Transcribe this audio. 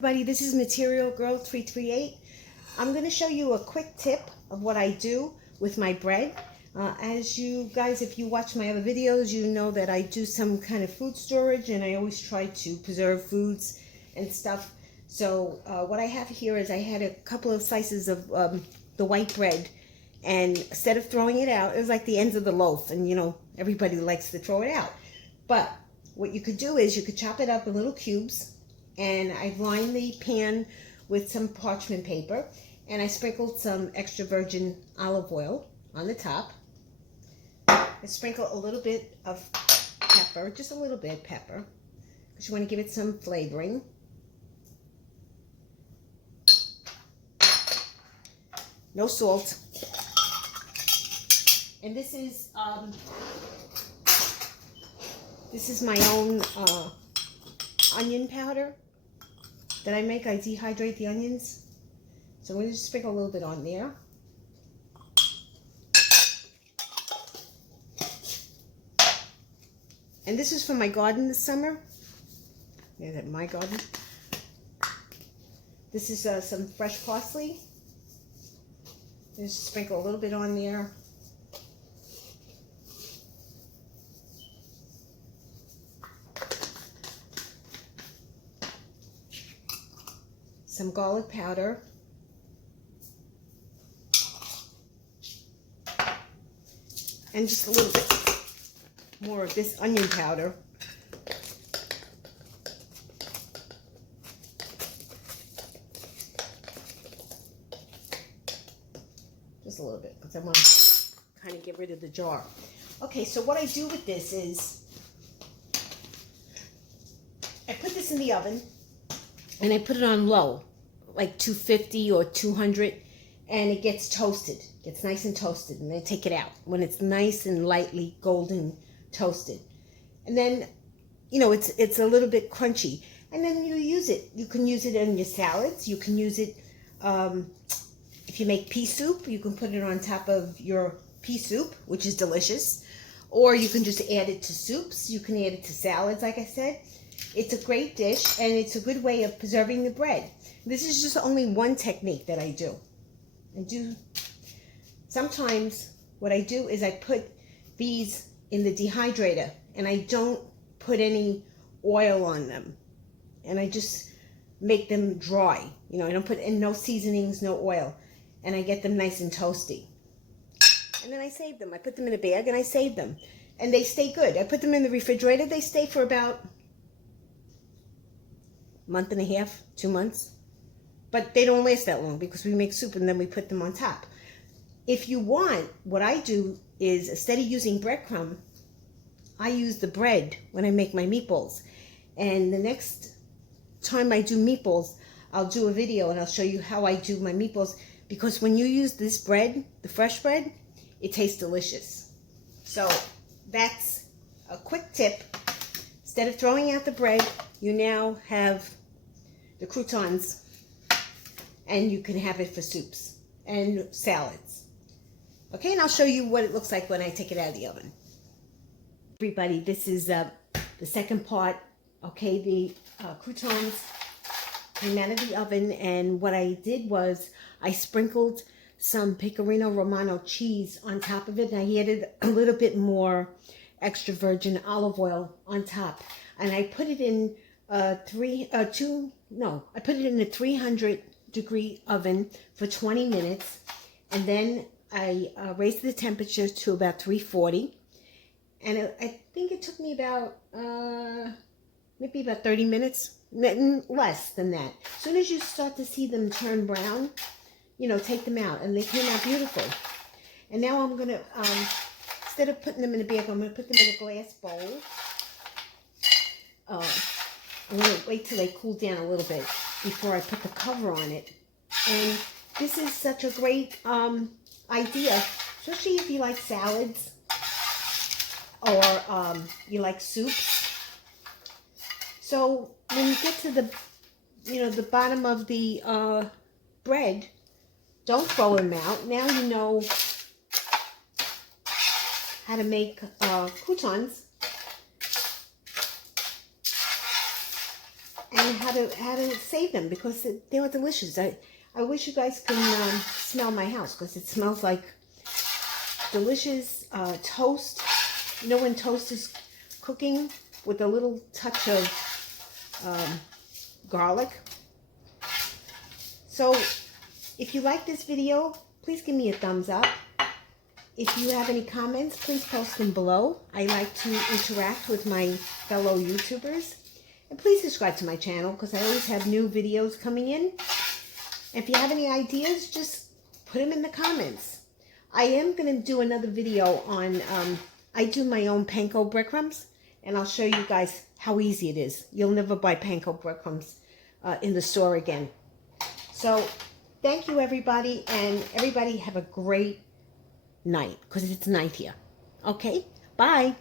Everybody, this is Material Girl 338. I'm going to show you a quick tip of what I do with my bread. As you guys, if you watch my other videos, you know that I do some kind of food storage and I always try to preserve foods and stuff. So what I have here is I had a couple of slices of the white bread, and instead of throwing it out, it was like the ends of the loaf, and you know, everybody likes to throw it out. But what you could do is you could chop it up in little cubes, and I lined the pan with some parchment paper, and I sprinkled some extra virgin olive oil on the top. I sprinkle a little bit of pepper, just a little bit pepper, because you want to give it some flavoring. No salt. And this is my own onion powder that I make. I dehydrate the onions. So I'm going to just sprinkle a little bit on there. And this is from my garden this summer. Is it my garden? This is some fresh parsley. Just sprinkle a little bit on there. Some garlic powder. And just a little bit more of this onion powder. Just a little bit, because I want to kind of get rid of the jar. Okay, so what I do with this is I put this in the oven and I put it on low, like 250 or 200, and it gets toasted. Gets nice and toasted, and then take it out when it's nice and lightly golden toasted. And then, you know, it's a little bit crunchy, and then you use it. You can use it in your salads. You can use it if you make pea soup. You can put it on top of your pea soup, which is delicious. Or you can just add it to soups. You can add it to salads, like I said. It's a great dish, and it's a good way of preserving the bread. This is just only one technique that I do. Sometimes what I do is I put these in the dehydrator, and I don't put any oil on them, and I just make them dry. You know, I don't put in no seasonings, no oil, and I get them nice and toasty. And then I save them. I put them in a bag and I save them, and they stay good. I put them in the refrigerator. They stay for about a month and a half, 2 months, but they don't last that long because we make soup and then we put them on top. If you want, what I do is, instead of using breadcrumb, I use the bread when I make my meatballs. And the next time I do meatballs, I'll do a video and I'll show you how I do my meatballs, because when you use this bread, the fresh bread, it tastes delicious. So that's a quick tip. Instead of throwing out the bread, you now have the croutons, and you can have it for soups and salads. Okay, and I'll show you what it looks like when I take it out of the oven. Everybody, this is the second part. Okay, the croutons came out of the oven, and what I did was I sprinkled some Pecorino Romano cheese on top of it, and I added a little bit more extra virgin olive oil on top, and I put it in I put it in a 300-degree oven for 20 minutes, and then I raised the temperature to about 340, and I think it took me about maybe about 30 minutes, less than that. As soon as you start to see them turn brown, you know, take them out, and they came out beautiful. And now I'm gonna instead of putting them in a bag, I'm gonna put them in a glass bowl. I'm going to wait till they cool down a little bit before I put the cover on it. And this is such a great idea, especially if you like salads or you like soups. So when you get to the, you know, the bottom of the bread, don't throw them out. Now you know how to make croutons. And on how to save them because they are delicious. I wish you guys can smell my house because it smells like delicious toast. You know when toast is cooking with a little touch of garlic. So if you like this video, please give me a thumbs up. If you have any comments, please post them below. I like to interact with my fellow YouTubers. And please subscribe to my channel because I always have new videos coming in. And if you have any ideas, just put them in the comments. I am going to do another video on, I do my own panko breadcrumbs. And I'll show you guys how easy it is. You'll never buy panko breadcrumbs in the store again. So thank you everybody. And everybody have a great night because it's night here. Okay, bye.